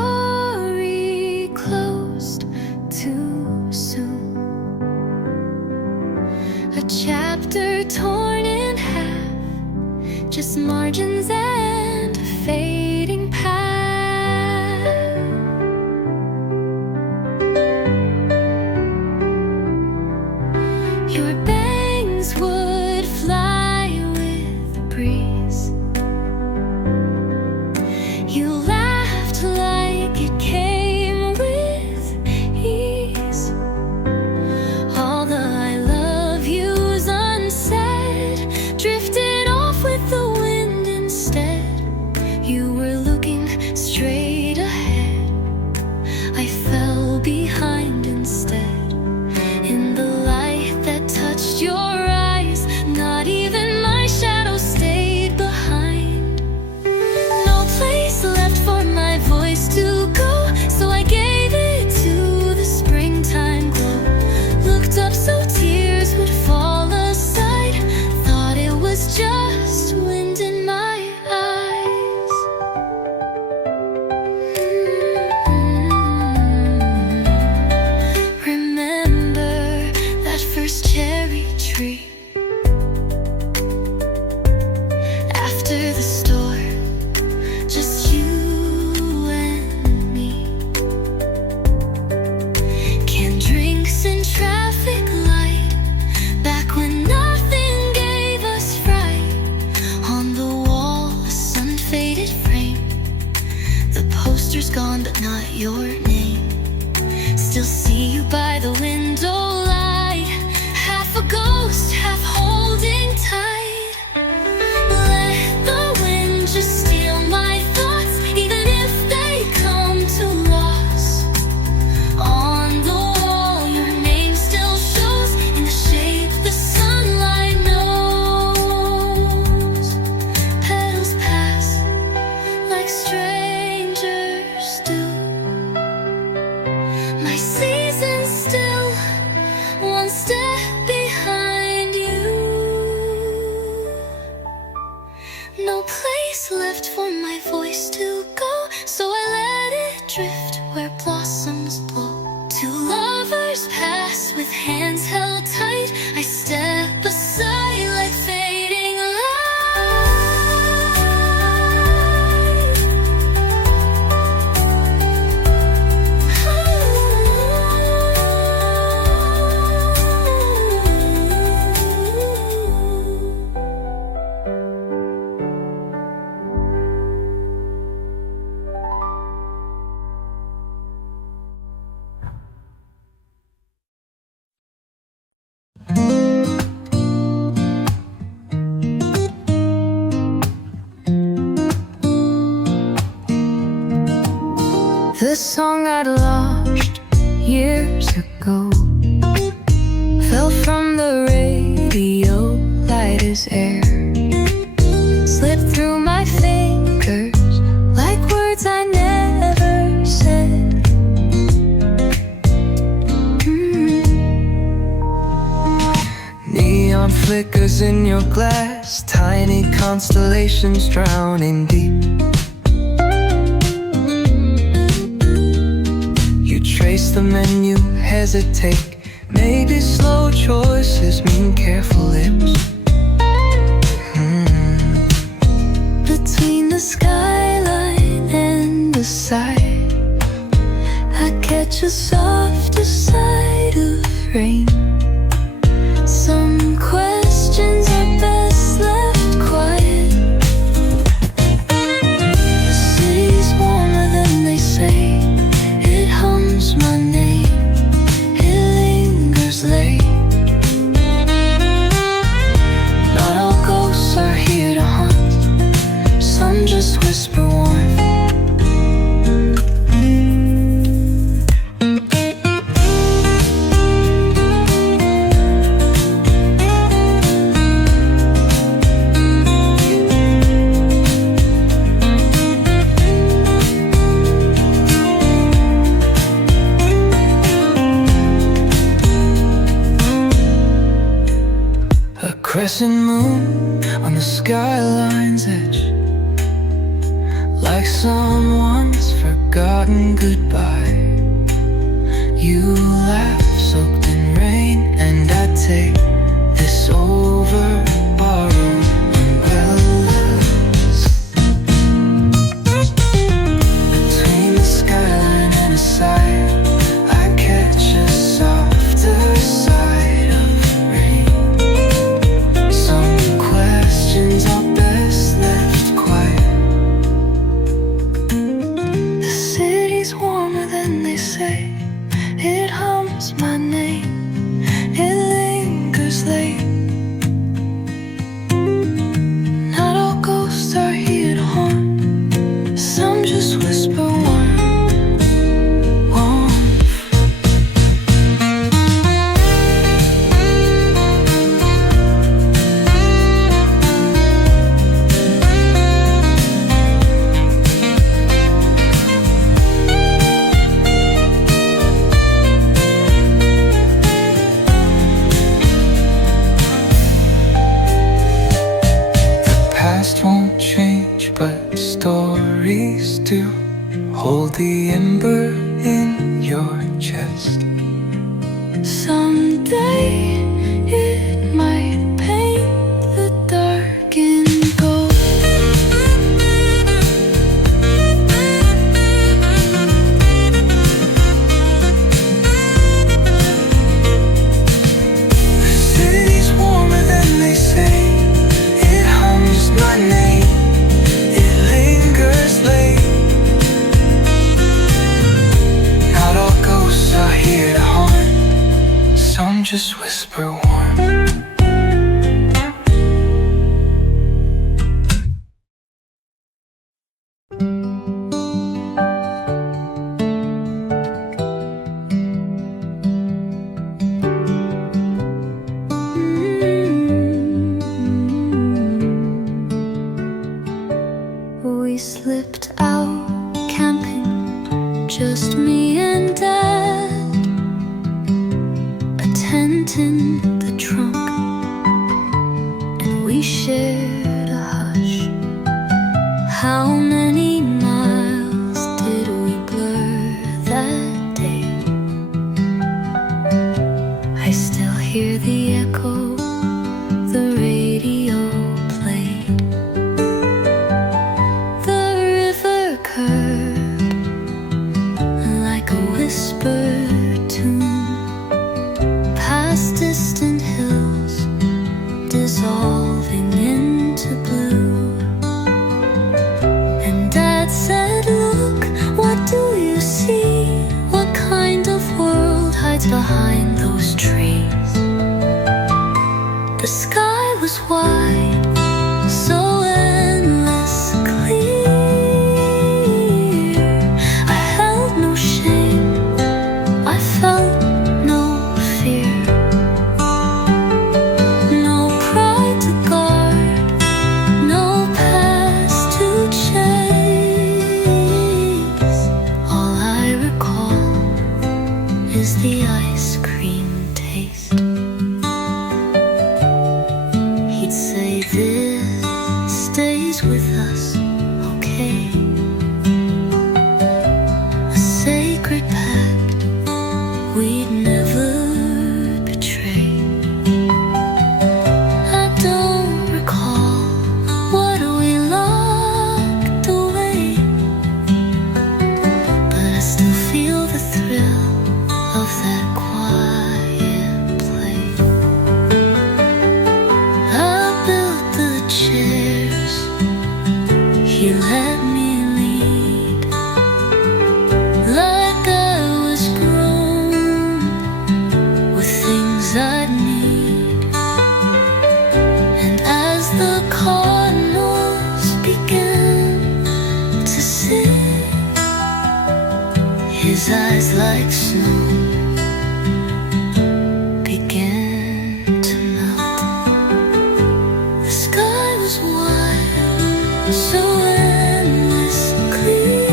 story closed too soon. A chapter torn in half, just margins and a fading path. Your bangs would fly with the breeze. You laughed like it came with ease. All the I love yous unsaid drifted off with the wind instead. You were looking straight ahead. I fell behind instead. In the light that touched your eyes, not even my shadow stayed behind. No place left for my voice to go, so I gave it to the springtime glow. Looked up so tears would fall aside. Thought it was just wind in my eyes. Remember that first cherry tree after the storm, just you and me. Canned drinks in traffic light, back when nothing gave us fright. On the wall, a sun-faded frame. The poster's gone, but not your name. Still see you by the window light, half a ghost, half holding tight. Let the wind just steal my thoughts, even if they come to loss. On the wall, your name still shows in the shape the sunlight knows. Petals pass like strangers do. My season's still one step behind you. No place left for my voice to go, so I let it drift where blossoms blow. Two lovers pass with hands held tight. I step aside like fading the song I'd lost years ago fell from the radio light as air, slipped through my fingers like words I never said. Neon flickers in your glass, tiny constellations drowning deep. Trace them and you hesitate. Maybe slow choices mean careful lips. Between the skyline and the sight, I catch a softer side of rain. Some questions are best left quiet. The city's warmer than they say. It hums my name, it lingers late. Not all ghosts are here to haunt, some just whisper warm. Crescent moon on the skyline's edge, like someone's forgotten spoken goodbye. You laugh soaked in rain, and I take this over borrowed umbrellas. Between the skyline and a sight, I catch a softer side of rain. Some questions are best left quiet. The city's warmer than they say. It hums my name, it lingers late. Not all ghosts are here to haunt. Some just whisper warm, warm. Past won't change, but stories do. Hold the ember in your chest. Someday it might paint the dark in gold. The city's warmer than they say. It hums my name, it lingers late. Not all ghosts are here to haunt. Some just whisper warm. We slipped out camping, just me and Dad, a tent in the trunk, and we shared a hush. How many miles did we blur that day? I still hear the echo, the radio played. Like a whisper tune, past distant hills, dissolving into blue. And Dad said, look, what do you see? What kind of world hides behind those trees? The sky was wide, so endless clear. Is the ice cream taste? He'd say this stays with us, okay? A sacred pact we'd never betray. I don't recall what we locked away, but I still feel the thrill of that quiet place. I built the chairs, he let me lead, like I was grown with things I'd need. And as the cardinals began to sing, his eyes like snow began to melt. The sky was wide, so endless clear.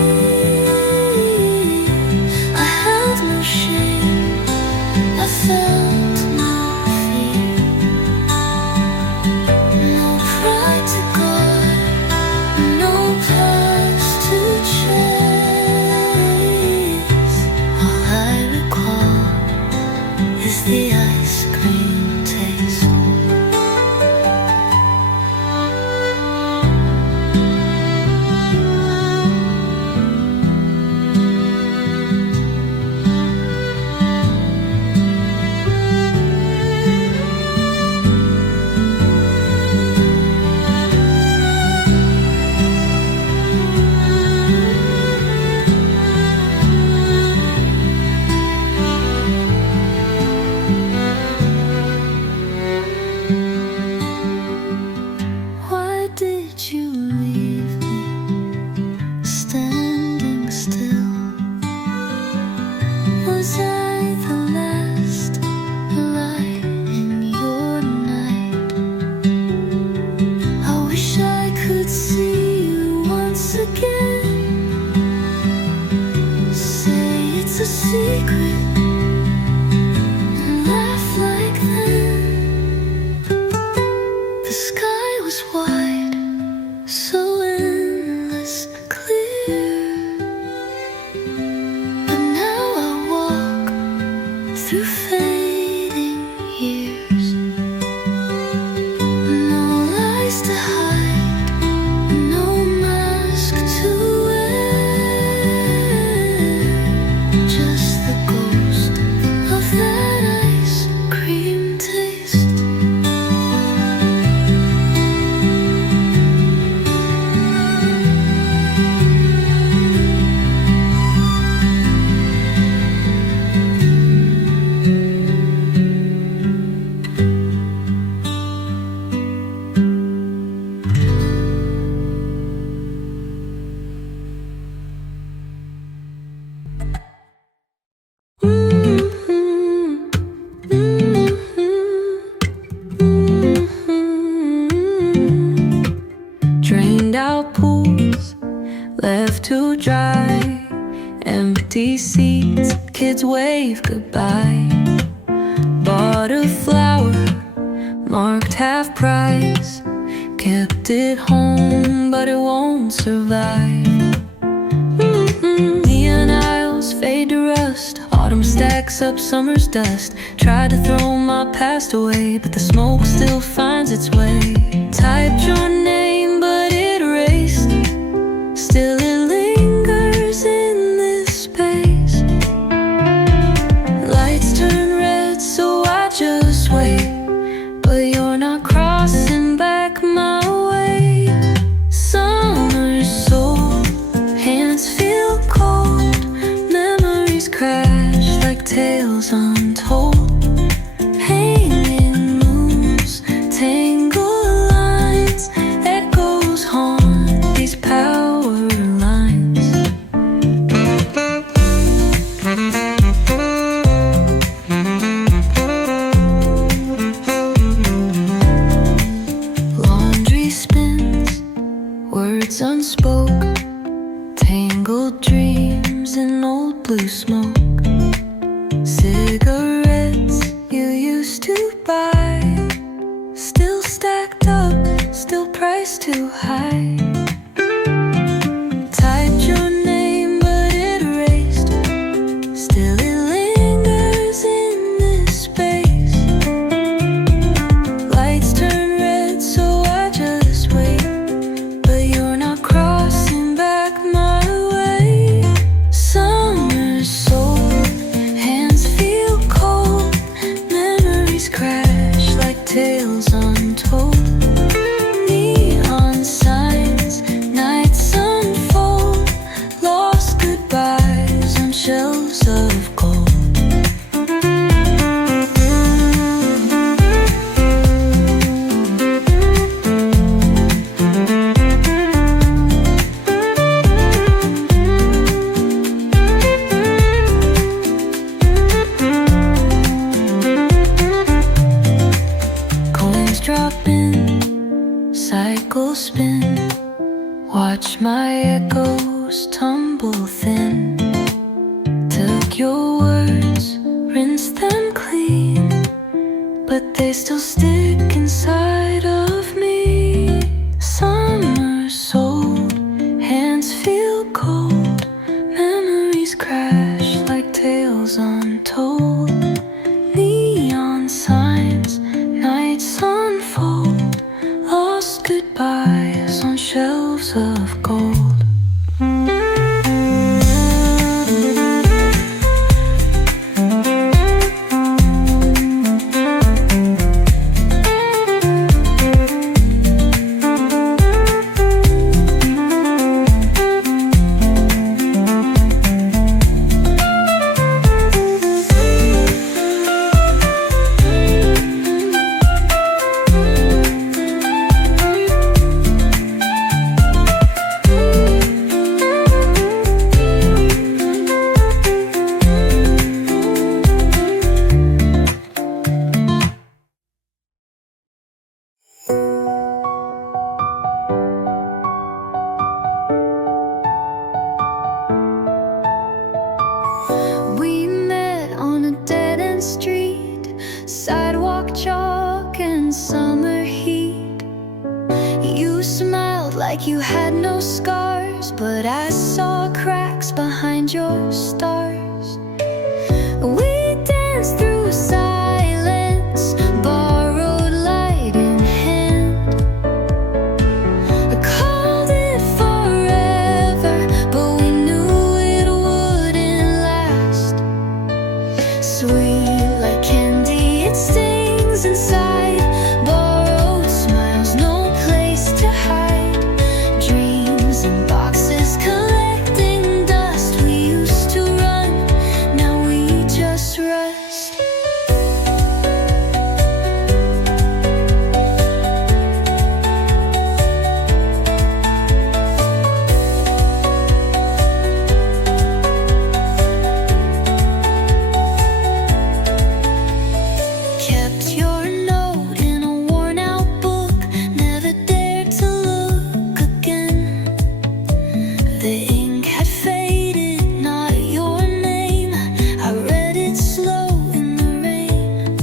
I held no shame, I felt no fear. No pride to guard, no past to change. secret and laugh like them. The sky was wide, so endless clear. But now I walk through fading years. No lies to hide, no mask to wear. Just the ghost of that ice cream taste. Drained out pools, left to dry, empty seats, kids wave goodbye. Bought a flower, marked half price, kept it home, but it won't survive. Neon aisles fade to rust, autumn stacks up summer's dust. Tried to throw my past away, but the smoke still finds its way. Typed your name, but it erased. Still it lingers in this space. Lights turn red, so I just wait. But you're not crossing back my way. Summer's soul, hands feel cold. Memories crash like tales untold. Hanging moons, tangled lines, echoes haunt these power lines. Laundry spins, words unspoke, tangled dreams in old blue smoke. Cigarettes you used to buy, still stacked up, still priced too high. Typed your name, but it erased. Still it lingers in this space. Lights turn red, so I just wait. But you're not crossing back my way. Summer's soul, hands feel cold. Memories crash like tales untold. Neon signs, nights unfold. Lost goodbyes on shelves of gold. Coins drop in, cycles spin. Watch my echoes tumble thin. Took your words, rinsed them clean, but they still stick inside of me. Summer sold, hands feel cold. Memories crash like tales untold. Neon signs, nights unfold. Lost goodbyes on shelves of gold. like you had no scars, but I saw cracks behind your stars. We danced through silence, borrowed light in hand. I called it forever, but we knew it wouldn't last. Sweet like candy, it stings inside. Borrowed smiles, no place to hide. Dreams in boxes, collecting dust. We used to run, now we just rust. Kept your note in a worn out book, never dared to look again. The ink had faded, not your name. I read it slow in the rain.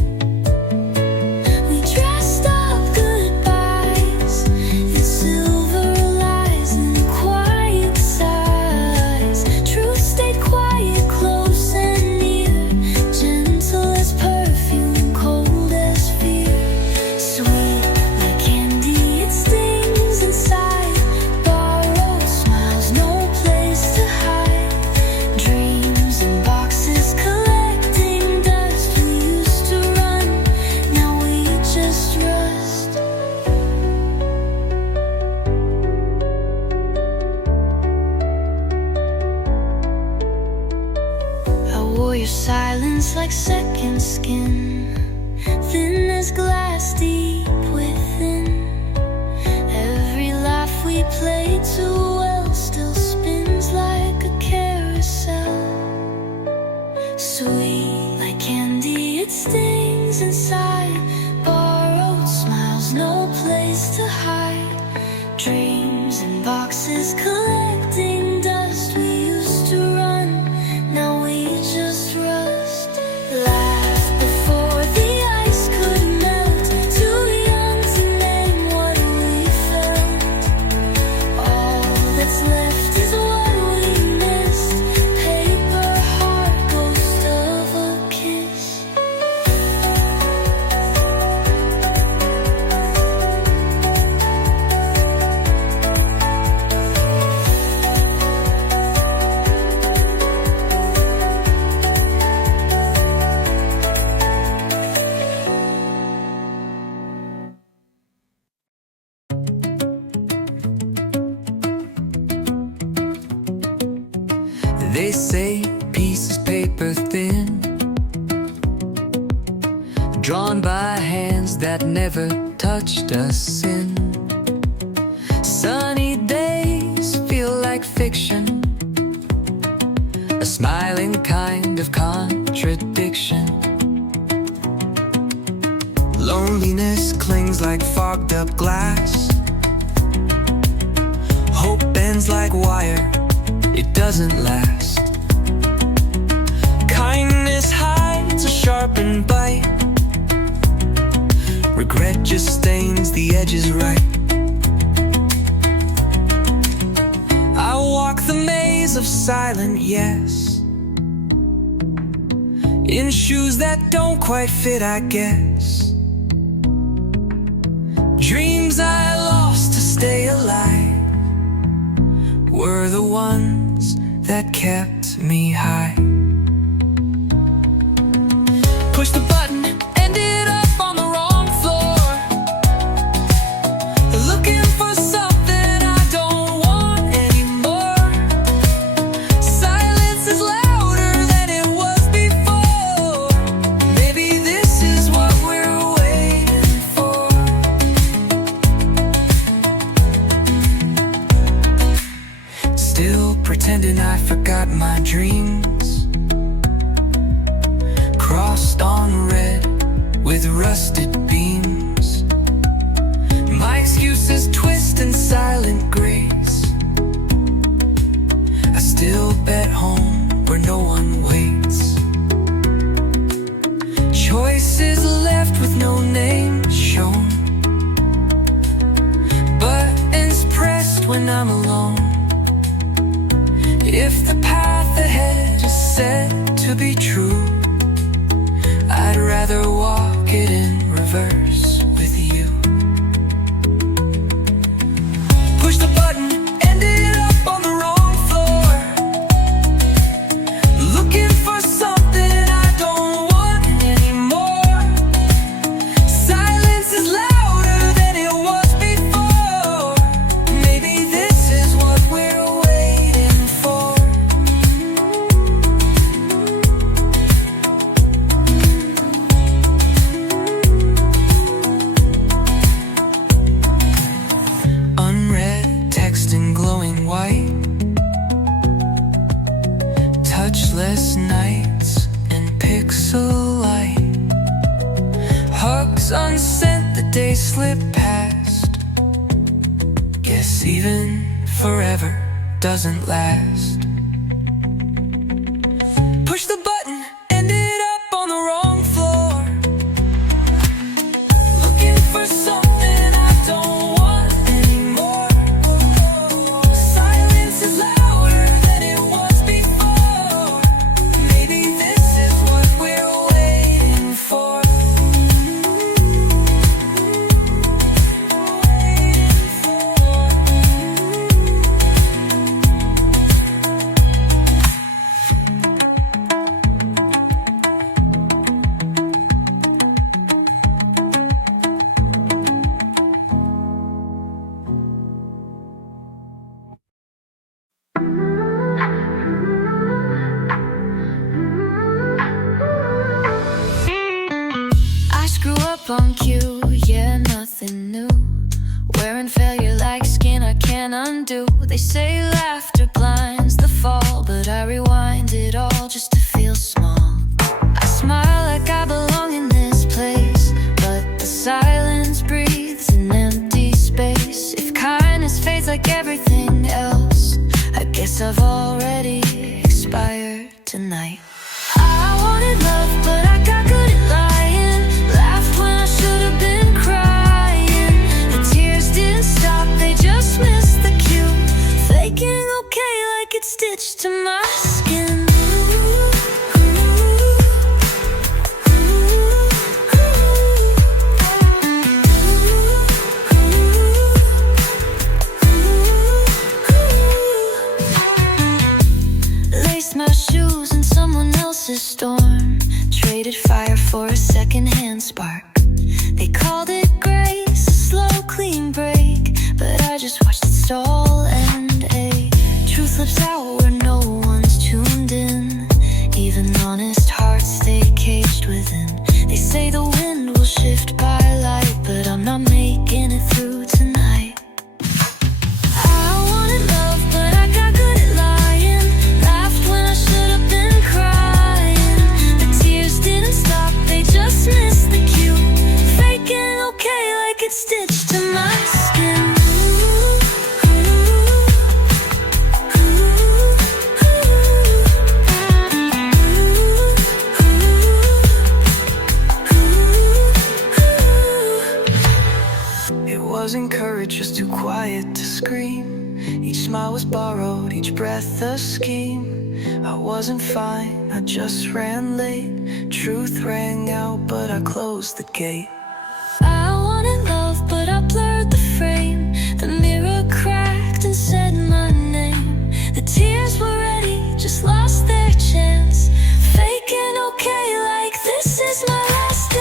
We dressed up goodbyes, it's silver lies and quiet sighs. Truth stayed quiet, close and near, gentle as perfume, cold as fear. Sweet like candy, it stings inside. Borrowed smiles, no place to hide. Dreams in boxes, collecting dust. We used to run, now we just rust. I wore your silence like second skin, thin as glass, deep within. Every laugh we played too well still spins like a carousel. Sweet like candy, it stings inside. Borrowed smiles, no place to hide. Dreams in boxes, collecting dust. We used to run, now we just rust. Laugh before the ice could melt. Too young to name what we felt. All that's left is what we missed. Paper heart, ghost of a kiss. They say peace is paper thin, drawn by hands that never touched a sin. Sunny days feel like fiction, a smiling kind of contradiction. Loneliness clings like fogged up glass. Hope bends like wire, it doesn't last. Kindness hides a sharpened bite. Regret just stains the edges right. I walk the maze of silent yes, in shoes that don't quite fit, I guess. Dreams I lost to stay alive were the ones that kept me high. Push the button, ended up on the wrong floor, looking for something I don't want anymore. Silence is louder than it was before. Maybe this is what we're waiting for. Still pretending I forgot my dreams, restless nights and pixel light. Hugs unsent, the days slip past. Guess even forever doesn't last. Push the button, ended up on the wrong floor. Looking for something I don't want anymore. Silence is louder than it was before. Maybe this is what we're waiting for. I screw up on cue, yeah, nothing new. Wearing failure like skin I can't undo. They say laughter blinds the fall, but I rewind it all just to feel small. I smile like I belong in this place, but the silence breathes an empty space. If kindness fades like everything else, I guess I've already expired tonight. I wanted love, but I got good at lying. Laughed when I should have been crying. The tears didn't stop, they just missed the cue. Faking okay like it's stitched to my skin. Laced my shoes in someone else's storm. Traded fire for a second-hand spark. They called it grace, a slow, clean break, but I just watched it stall and ache. Truth slips out where no one's tuned in. Even honest hearts stay caged within. They say the wind will shift by light, but I'm not making it through tonight. I wanted love, but I got good at lying. Laughed when I should have been crying. The tears didn't stop, they just missed the cue. Faking okay like it's stitched to my skin. It wasn't courage, just too quiet to scream. Each smile was borrowed, each breath a scheme. I wasn't fine, I just ran late. Truth rang out, but I closed the gate. I wanted love, but I blurred the frame. The mirror cracked and said my name. The tears were ready, just lost their chance. Faking okay like this is my last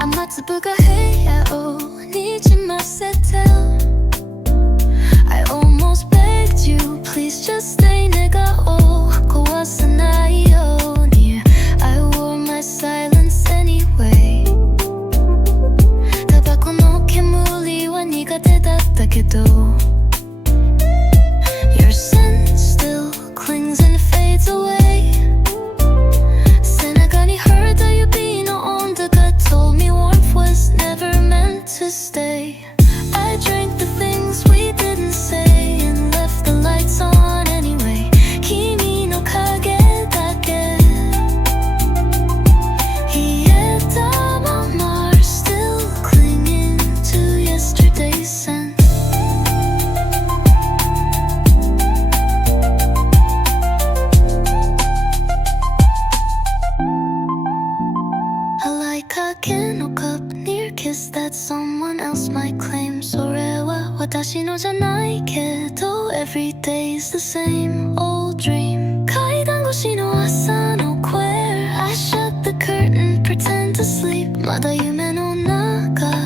아마츠부가 해야 오니지마 settle. I almost begged you, please just stay. 내가 오고 왔었나요? Near, I wore my silence anyway. 타바코 너 캐물리와 네가 대답하게도 your scent still clings and fades away. 세나간이 heard that you been on the gut, told me warmth was never meant to stay. I drank the things we didn't say and left the lights on anyway. Kimi no kage dake. Hieta mama are still clinging to yesterday's scent. I like a 酒のカップ Near kiss that someone else might claim それは私のじゃないけど Every day's the same old dream 階段越しの朝の声 I shut the curtain, pretend to sleep まだ夢の中